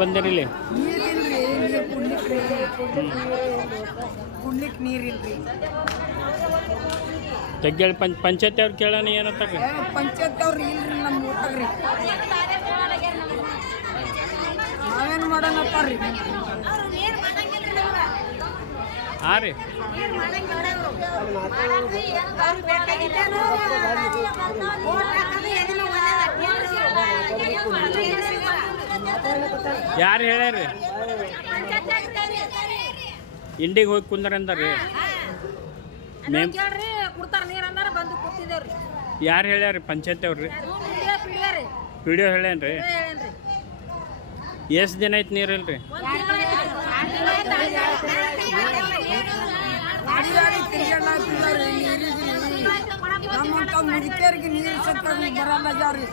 ಬಂದಿರಲಿ ನೀರಿಲ್ರಿ, ನೀರು ಕುಡ್ಲಿಕ್ಕೆ ನೀರಿಲ್ರಿ. ತೆಗ್ಗೇಳಿ ಪಂಚಾಯತಿ ಅವ್ರು ಕೇಳೋಣ ಏನಂತಾರೆ. ಪಂಚಾಯತ್ ಅವ್ರು ಇಲ್ರಿ ನಮ್ಮ ಊಟಗ್ರಿ. ನಾವೇನು ಮಾಡೋಣಪ್ಪ ರೀ. ಹಾಂ ರೀ, ಯಾರು ಹೇಳ್ಯಾರಿ ಇಂಡಿಗೆ ಹೋಗಿ ಕುಂದ್ರ ಅಂದಾರಿ. ಯಾರು ಹೇಳ್ಯಾರಿ ಪಂಚಾಯತಿ ಅವ್ರಿ? ವಿಡಿಯೋ ಹೇಳ್ಯಾನ್ರಿ. ಎಷ್ಟು ದಿನ ಐತಿ ನೀರಿಲ್ರಿ? ನಮ್ಮಂತ ಮುದುಕರಿಗೆ ನೀರು ಸತ್ತ ಬರಲ್ಲ ಜಾರಿ.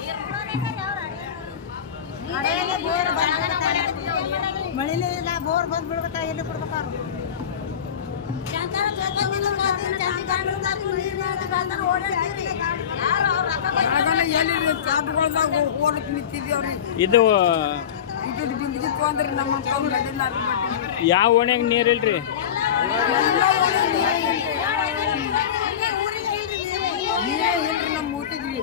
ಮಳೆನೇ ಇಲ್ಲ, ಬೋರ್ ಬಂದು ಬಿಡ್ಬೇಕಾ ಎಲ್ಲಿ ಬಿಡ್ಬೇಕಾರು. ಇದು ಬಿಂದಿಗಿತ್ತು ಅಂದ್ರೆ ನಮ್ಮಂತ ಯಾವ ಓಣ್ಯಾಗ ನೀರಿಲ್ರಿ? ನಮ್ಮ ಊಟಿದ್ರಿ.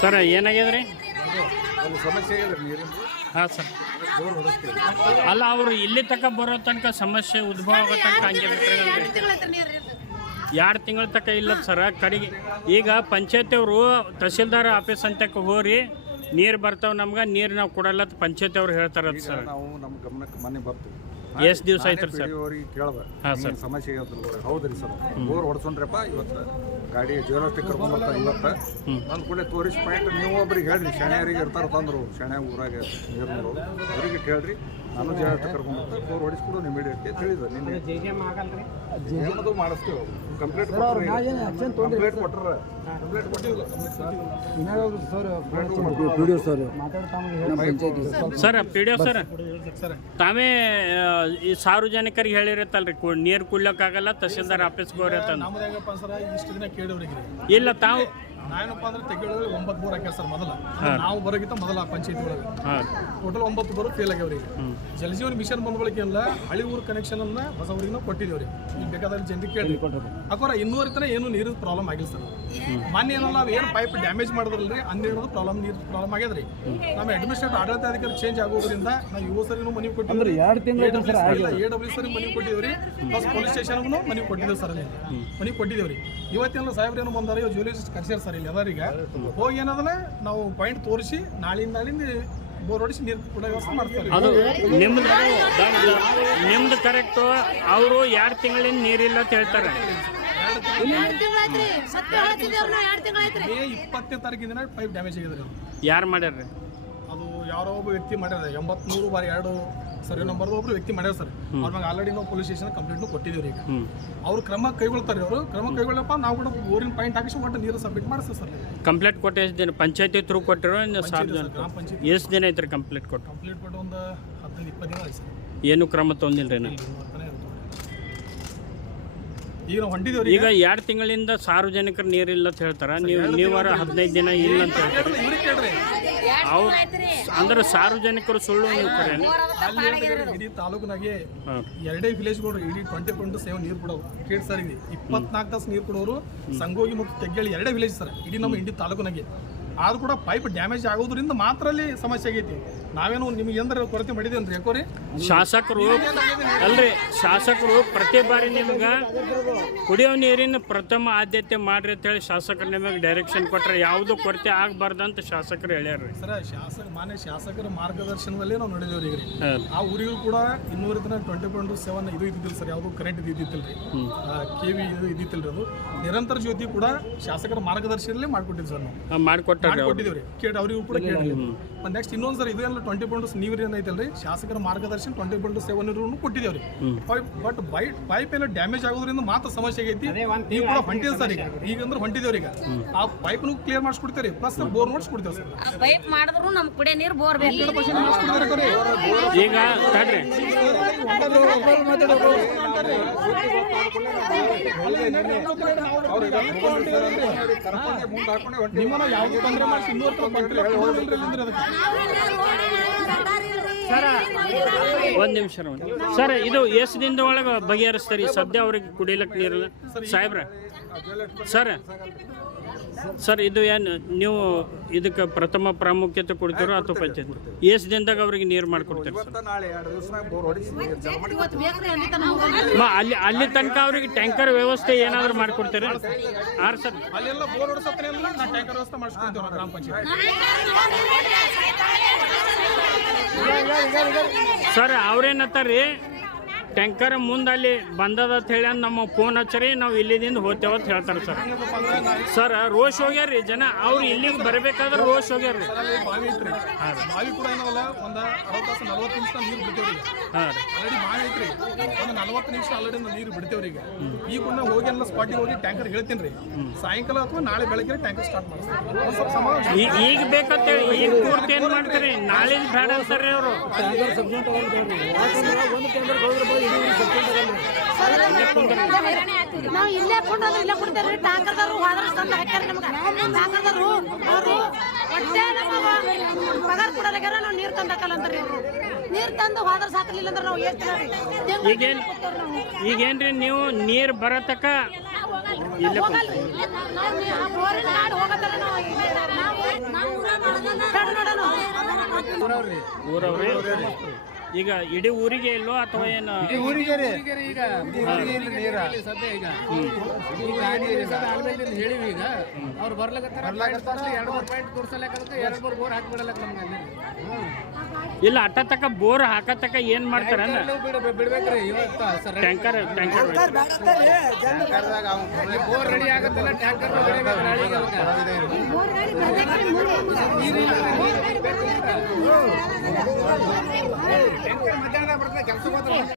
ಸರ್ ಏನಾಗ್ಯದ್ರಿ? ಹಾಂ ಸರ್. ಅಲ್ಲ ಅವರು ಇಲ್ಲಿ ತನಕ ಬರೋ ತನಕ ಸಮಸ್ಯೆ ಉದ್ಭವ ಆಗೋ ತನಕ ಹಂಗೆ ಬಿಟ್ಟರೆ 2 ತಿಂಗಳ ತನಕ ಇಲ್ಲ ಸರ್. ಕಡೆಗೆ ಈಗ ಪಂಚಾಯತಿ ಅವರು ತಹಸೀಲ್ದಾರ್ ಆಫೀಸ್ ಅಂತಕ್ಕೆ ಹೋರಿ ನೀರು ಬರ್ತಾವೆ ನಮ್ಗೆ, ನೀರು ನಾವು ಕೊಡಲ್ಲ ಪಂಚಾಯತಿ ಅವ್ರು ಹೇಳ್ತಾರ ಸರ್. ನಾವು ನಮ್ಮ ಗಮನಕ್ಕೆ ಮನೆ ಬರ್ತೀವಿ. ಎಷ್ಟು ದಿವಸ ಆಯ್ತು ಸರ್? ಅವ್ರಿಗೆ ಕೇಳ್ದೆ. ಹಾಂ ಸರ್, ಸಮಸ್ಯೆ ಹೌದ್ರಿ ಸರ್. ಬೋರ್ ಹೊಡ್ಸೋಣ್ರಪ್ಪ, ಇವತ್ತು ಗಾಡಿ ಜಿಯೋಲಾಸ್ಟಿಕ್ ಕರ್ಕೊಂಡು ಬರ್ತಾರೆ. ಇವತ್ತು ಒಂದು ಕೂಡ ತೋರಿಸಿ ಪಾಯಿಂಟ್ ನೀವು ಒಬ್ರಿಗೆ ಹೇಳ್ರಿ, ಶೆಣೆಯರಿಗೆ ಇರ್ತಾರೆ ತಂದ್ರು ಶೆಣೆ ಊರಾಗ ನೀರು ಅವರಿಗೆ ಕೇಳ್ರಿ. ನಾನು ಜಿಯೋಲಾಸ್ಟಿಕ್ ಕರ್ಕೊಂಡು ಬರ್ತಾರೆ, ಬೋರ್ ಹೊಡಿಸ್ಕೊಡು ಇಮಿಡಿಯೇಟ್ಲಿ ಅಂತ ಹೇಳಿದ್ರು. ನಿನ್ನೆ ಮಾಡಿಸ್ತೇವೆ. ಕಂಪ್ಲೇಂಟ್ ಕೊಟ್ಟರೆ sir P D O sir ತಾವೇ ಈ ಸಾರ್ವಜನಿಕರಿಗೆ ಹೇಳಿರತ್ತಲ್ರಿ ನೀರು ಕುಡ್ಲಕ್ಕಾಗಲ್ಲ ತಹಸೀಲ್ದಾರ್ ಆಫೀಸ್ಗೆ ಹೋಗಿರತ್ತ. ಇಲ್ಲ ತಾವು ನಾವೇನಪ್ಪ ಅಂದ್ರೆ ತೆಗಿಯೋದ್ರಲ್ಲಿ 9 ಬೋರ್ ಹಾಕ್ಯಾರ ಸರ್. ನಾವು ಬರೋಗಿಂತ ಮೊದಲ ಪಂಚಾಯತಿ ಒಳಗೆ ಟೋಟಲ್ 9 ಬೋರ್ ಫೇಲ್ ಆಗ್ಯಾವ್ರಿಗೆ. ಜಲಜೀವನ ಮಿಷನ್ ಬಂದ ಬಳಿಕ ಎಲ್ಲ ಹಳಿ ಊರು ಕನೆಕ್ಷನ್ ಅನ್ನ ಹೊಸ ಊರಿಗೆ ನಾವು ಕೊಟ್ಟಿದ್ದೇವ್ರಿ. ಈಗ ಬೇಕಾದ್ರೆ ಜನರಿಗೆ ಕೇಳಿ ಅಕ್ಕೋರ ಇನ್ನೂರ ತನ ಏನು ನೀರಿನ ಪ್ರಾಬ್ಲಮ್ ಆಗಿಲ್ಲ ಸರ್. ಮೊನ್ನೆ ಏನಲ್ಲ ನಾವು ಏನು ಪೈಪ್ ಡ್ಯಾಮೇಜ್ ಮಾಡಿದ್ರಲ್ರಿ ಅಂದೇನದು ನೀರು ಪ್ರಾಬ್ಲಮ್ ಆಗ್ಯದ್ರಿ. ನಮ್ಮ ಅಡ್ಮಿನಿಸ್ಟ್ರೇಟಿವ್ ಆಡಳಿತಾಧಿಕಾರಿ ಚೇಂಜ್ ಆಗೋದ್ರಿಂದ ನಾವು ಯುವ ಸರಿಗೂ ಮನವಿ ಕೊಟ್ಟಿದ್ವಿ, AW ಸರಿ ಮನವಿ ಕೊಟ್ಟಿದ್ದೇವ್ರಿ, ಪ್ಲಸ್ ಪೊಲೀಸ್ ಸ್ಟೇಷನ್ಗೂ ಮನವಿ ಕೊಟ್ಟಿದ್ದೇವೆ ಸರ್. ಅಲ್ಲಿ ಮನವಿ ಕೊಟ್ಟಿದ್ದೇವ್ರಿ. ಇವತ್ತೇನೋ ಸಾಹೇಬ್ರು ಏನು ಬಂದಾರೆ, ಜ್ಯುವೆಲರ್ಸ್ ಕರ್ಸ್ಯಾರ ಸರ್. ಇಲ್ಲಿ ಎಲ್ಲರಿಗೆ ಹೋಗಿ ಏನದನ್ನ ನಾವು ಪಾಯಿಂಟ್ ತೋರಿಸಿ ನಾಳಿಂದ ಬೋರ್ ಹೊಡಿಸಿ ನೀರು ಕೂಡ ವ್ಯವಸ್ಥೆ ಮಾಡ್ತಾರೆ. ಅದು ನಿಮ್ದು ಕರೆಕ್ಟು. ಅವರು 2 ತಿಂಗಳಿಂದ ನೀರಿಲ್ಲ ಅಂತ ಹೇಳ್ತಾರೆ. ಮೇ 20ನೇ ತಾರೀಕಿನ ಪೈಪ್ ಡ್ಯಾಮೇಜ್ ಆಗಿದ್ರಿ. ಯಾರು ಮಾಡ್ಯಾರ್ರಿ? ಅದು ಯಾರೋ ಒಬ್ಬ ವ್ಯಕ್ತಿ ಮಾಡ್ಯಾರ. 83/2 ಸರ್ವೆ ನಂಬರ್ದು ಒಬ್ರು ವ್ಯಕ್ತಿ ಮಾಡ್ಯಾರ ಸರ್. ಅವ್ರ ಮ್ಯಾಗ ಆಲ್ರೆಡಿ ನಾವು ಪೊಲೀಸ್ ಸ್ಟೇಷನ್ ಕಂಪ್ಲೇಂಟ್ ಕೊಟ್ಟಿದ್ದೀವಿ. ಈಗ ಅವ್ರು ಕ್ರಮ ಕೈಗೊಳ್ತಾರೆ. ಅವರು ಕ್ರಮ ಕೈಗೊಳ್ಳಪ್ಪ, ನಾವು ಕೂಡ ಊರಿನ ಪಾಯಿಂಟ್ ಹಾಕಿಸಿ ಒಟ್ಟು ನೀರು ಸಬ್ಮಿಟ್ ಮಾಡಿಸ್ತೀವಿ ಸರ್. ಕಂಪ್ಲೇಂಟ್ ಕೊಟ್ಟು ಎಷ್ಟು ದಿನ? ಪಂಚಾಯತಿ ಥ್ರೂ ಕೊಟ್ಟಿರೋ ಸಾರ್ವಜನಿಕ ಗ್ರಾಮ ಪಂಚಾಯತಿ ಎಷ್ಟು ದಿನ ಐತ್ರಿ ಕಂಪ್ಲೇಂಟ್ ಕೊಟ್ಟು? ಒಂದು 15-20 ದಿನ ಆಯ್ತು ಸರ್. ಏನು ಕ್ರಮ ತೊಂದಿಲ್ರಿ? ಈಗ ನಾವು ಹೊಂಟಿದ್ದೇವ್ರಿ. ಈಗ 2 ತಿಂಗಳಿಂದ ಸಾರ್ವಜನಿಕರು ನೀರಿಲ್ಲ ಅಂತ ಹೇಳ್ತಾರ. ನೀವಾರ 15 ದಿನ ಇಲ್ಲ ಅಂತ ಹೇಳ್ತಾರೆ. ಅವ್ರು ಅಂದ್ರೆ ಸಾರ್ವಜನಿಕರು ಸುಳ್ಳು ನೀವು ಕರೆ. ಇಡೀ ತಾಲೂಕಿನಾಗೆ 2 ವಿಲೇಜ್ಗಳು ಇಡೀ 24/7 ನೀರು ಕೊಡೋರು ಕೇಳಿ ಸರ್. ಇದೆ 24 ತಾಸು ನೀರು ಕೊಡೋರು ಸಂಗೋಗಿ ಮತ್ತು ತೆಗ್ಗೇಳಿ 2 ವಿಲೇಜ್ ಸರ್ ಇಡೀ ನಮ್ಮ ಇಡೀ ತಾಲೂಕಿನಾಗೆ. ಆದ್ರೂ ಕೂಡ ಪೈಪ್ ಡ್ಯಾಮೇಜ್ ಆಗೋದ್ರಿಂದ ಮಾತ್ರ ಅಲ್ಲಿ ಸಮಸ್ಯೆ ಆಗೈತಿ. ನಾವೇನು ನಿಮ್ಗೆ ಏನಾರ ಕೊರತೆ ಮಾಡಿದೇನ್ರಿ ಯಾಕೋ ರೀ ಶಾಸಕರು ಅಲ್ರಿ ಶಾಸಕರು ಪ್ರತಿ ಬಾರಿ ನಿಮ್ಗೆ ಕುಡಿಯೋ ನೀರಿನ ಪ್ರಥಮ ಆದ್ಯತೆ ಮಾಡ್ರಿ ಅಂತ ಹೇಳಿ ಶಾಸಕರು ನಿಮಗೆ ಡೈರೆಕ್ಷನ್ ಕೊಟ್ರೆ ಯಾವುದು ಕೊರತೆ ಆಗಬಾರ್ದಂತ ಶಾಸಕರು ಹೇಳ್ಯಾರ್ರಿ. ಸರ್ ಮಾನ್ಯ ಶಾಸಕರ ಮಾರ್ಗದರ್ಶನದಲ್ಲೇ ನಾವು ನಡೆದೇವ್ರಿ ಈಗ ರೀ. ಹೌದು. ಆ ಊರಿಗೂ ಕೂಡ ಇನ್ನೂರ ದಿನ 24/7 ಇದು ಇದ್ದಿದ್ದಿಲ್ಲ ಸರ್, ಯಾವುದು ಕರೆಂಟ್ ಇದ್ದಿದ್ದಿಲ್ರಿ, KV ಇದು ಇದ್ದಿತ್ತಿಲ್ರಿ. ಅದು ನಿರಂತರ ಜ್ಯೋತಿ ಕೂಡ ಶಾಸಕರ ಮಾರ್ಗದರ್ಶನದಲ್ಲೇ ಮಾಡ್ಕೊಟ್ಟಿದ್ವಿ ಸರ್ ನಾವು ಮಾಡ್ಕೊಟ್ಟಿದ್ದೇವ್ರಿ. ಅವ್ರಿಗೂ ಕೂಡ ಕೇಳಿ ನೆಕ್ಸ್ಟ್ ಇನ್ನೊಂದು ಸರ್ ಇದು ಎಲ್ಲ 24 ನೀರು ಏನೈತಲ್ರಿ ಶಾಸಕರ ಮಾರ್ಗದರ್ಶನ 24/7 ನೀರು ಕೊಟ್ಟಿದ್ದೇವ್ರಿ. ಬಟ್ ಪೈಪ್ ಎಲ್ಲ ಡ್ಯಾಮೇಜ್ ಆಗೋದ್ರಿಂದ ಮಾತ್ರ ಸಮಸ್ಯೆ ಆಗೈತಿ. ನೀವು ಕೂಡ ಹೊಂಟಿದೆ ಸರ್ ಈಗ ಅಂದ್ರೆ ಹೊಂಟಿದೇವ್ರಿ. ಈಗ ಆ ಪೈಪ್ ಕ್ಲಿಯರ್ ಮಾಡಿಸ್ಕೊಡ್ತೇವೆ ಪ್ಲಸ್ ಬೋರ್ ಮಾಡಿಸ್ಕೊಡ್ತೇವೆ ಸರ್. ಪೈಪ್ ಮಾಡಿದ್ರು ನಮ್ ಕುಡಿಯೋ ನೀರು ಬೋರ್ ಬೇಕು. ಈಗ ತಡ್ರಿ ನಿಮ್ಮನ್ನ ಯಾವ್ದು ತೊಂದರೆ ಮಾಡಿಸಿ ಒಂದ್ ನಿಮಿಷ ಸರ್, ಇದು ಎಷ್ಟು ದಿನದ ಒಳಗೆ ಬಗೆಹರಿಸ್ತಾರೆ ಸದ್ಯ ಅವ್ರಿಗೆ ಕುಡಿಯಲಕ್ಕೆ ನೀರಿಲ್ಲ ಸಾಹೇಬ್ರ? ಸರ್ ಇದು ಏನು ನೀವು ಇದಕ್ಕೆ ಪ್ರಥಮ ಪ್ರಾಮುಖ್ಯತೆ ಕೊಡ್ತೀರೋ ಅಥವಾ ಪಂಚಾಯತ್ ಎಷ್ಟು ದಿನದಾಗ ಅವ್ರಿಗೆ ನೀರು ಮಾಡ್ಕೊಡ್ತೀರಿ ಸರ್? ನಾಳೆ 2 ದಿವಸ ಬೋರ್ ಹೊಡಿಸಿ ಅಲ್ಲಿ ತನಕ ಅವ್ರಿಗೆ ಟ್ಯಾಂಕರ್ ವ್ಯವಸ್ಥೆ ಏನಾದ್ರು ಮಾಡ್ಕೊಡ್ತೀರಿ? ಹಾಂ ಸರ್, ಅಲ್ಲೆಲ್ಲ ಬೋರ್ ಹೊಡಿಸತ್ತೇ ಟ್ಯಾಂಕರ್ ವ್ಯವಸ್ಥೆ ಮಾಡಿಸ್ಕೊಡ್ತೇವೆ ಗ್ರಾಮ ಪಂಚಾಯತ್. ಸರ್ ಅವ್ರೇನತ್ತಾರ್ರಿ ಟ್ಯಾಂಕರ್ ಮುಂದೆ ಅಲ್ಲಿ ಬಂದದ ಅಂತ ಹೇಳಿ ನಮ್ಮ ಫೋನ್ ಹಚ್ಚರಿ ನಾವು ಇಲ್ಲಿದಿಂದ ಹೋಗ್ತೇವೆ ಅಂತ ಹೇಳ್ತಾರೆ ಸರ್. ಸರ್ ರೋಷ್ ಹೋಗ್ಯಾರ್ರಿ ಜನ, ಅವ್ರು ಇಲ್ಲಿಗೆ ಬರಬೇಕಾದ್ರೆ ರೋಷ್ ಹೋಗ್ಯಾರ್ರಿ. ಬಾವಿ ಐತ್ರಿ, ಬಾವಿ ಕೂಡ ಏನವಲ್ಲ ಒಂದು 60-40 ನಿಮಿಷ ನೀರು ಬಿಡ್ತೇವ್ರಿ. ಆಲ್ರೆಡಿ ಬಾವಿ ಐತ್ರಿ, ಒಂದು 40 ನಿಮಿಷ ಆಲ್ರೆಡಿ ನೀರು ಬಿಡ್ತೇವ್ರಿ. ಈಗ ಕೂಡ ಹೋಗಿ ಎಲ್ಲ ಸ್ಪಾಟಿಗೆ ಹೋಗಿ ಟ್ಯಾಂಕರ್ ಹೇಳ್ತೀನಿ ರೀ. ಸಾಯಂಕಾಲ ಅಥವಾ ನಾಳೆ ಬೆಳಗ್ಗೆ ಟ್ಯಾಂಕರ್ ಸ್ಟಾರ್ಟ್ ಮಾಡ್ತೀವಿ. ಈಗ ಬೇಕಂತೇಳಿ ಈಗ ಪೂರ್ತಿ ಏನ್ ಮಾಡ್ತೀರಿ? ನಾಳೆ ಬೇಡ ಸರ್ ಅವರು. ನಾವು ಇಲ್ಲೇ ಕೊಂಡ್ರೆ ಇಲ್ಲೇ ಕೊಡ್ತೇವ್ರಿ. ಟ್ಯಾಂಕರ್ದಾರು ಹೋದ್ರ ತಂದು ಹಾಕ್ಯಾರ ನಮ್ಗೆ. ಟ್ಯಾಂಕರ್ದಾರು ಅವರು ಹೊಟ್ಟೆ ಪಗಾರ ಕೊಡಲಾಗ್ಯಾರ, ನಾವು ನೀರು ತಂದು ಹಾಕಲ್ಲ ಅಂತಾರ್ರಿ ಅವರು. ನೀರು ತಂದು ಹೋದ್ರ ಸಾಕಲಿಲ್ಲ ಅಂದ್ರೆ ನಾವು ಈಗೇನ್ರಿ ನೀವು ನೀರು ಬರತಕ್ಕ ಇಲ್ಲ ಊರವ್ರಿ. ಈಗ ಇಡೀ ಊರಿಗೆ ಇಲ್ಲೋ ಅಥವಾ ಏನು? ಊರಿಗೆ ಈಗ ನೀರ ಸದ್ಯ ಈಗ ಹೇಳಿವಿ. ಈಗ ಅವ್ರು ಬರ್ಲಾಗತ್ತಾರ 2-3 ಪಾಯಿಂಟ್ ತೋರ್ಸಲಕ್ಕೆ 2-3 ಬೋರ್ ಹಾಕ್ಬಿಡಲಕ್ಕ ನಮ್ಗೆ. ಇಲ್ಲ ಅಟ್ಟ ತಕ್ಕ ಬೋರ್ ಹಾಕತಕ್ಕ ಏನ್ ಮಾಡ್ತಾರ ಬಿಡ್ಬೇಕ್ರಿ ಇವತ್ತು ಸರ್. ಟ್ಯಾಂಕರ್ ಬೋರ್ ರೆಡಿ ಆಗತ್ತಲ್ಲ, ಟ್ಯಾಂಕರ್ ಮಧ್ಯಾಹ್ನ ಬರ್ತದೆ ಕೆಲಸ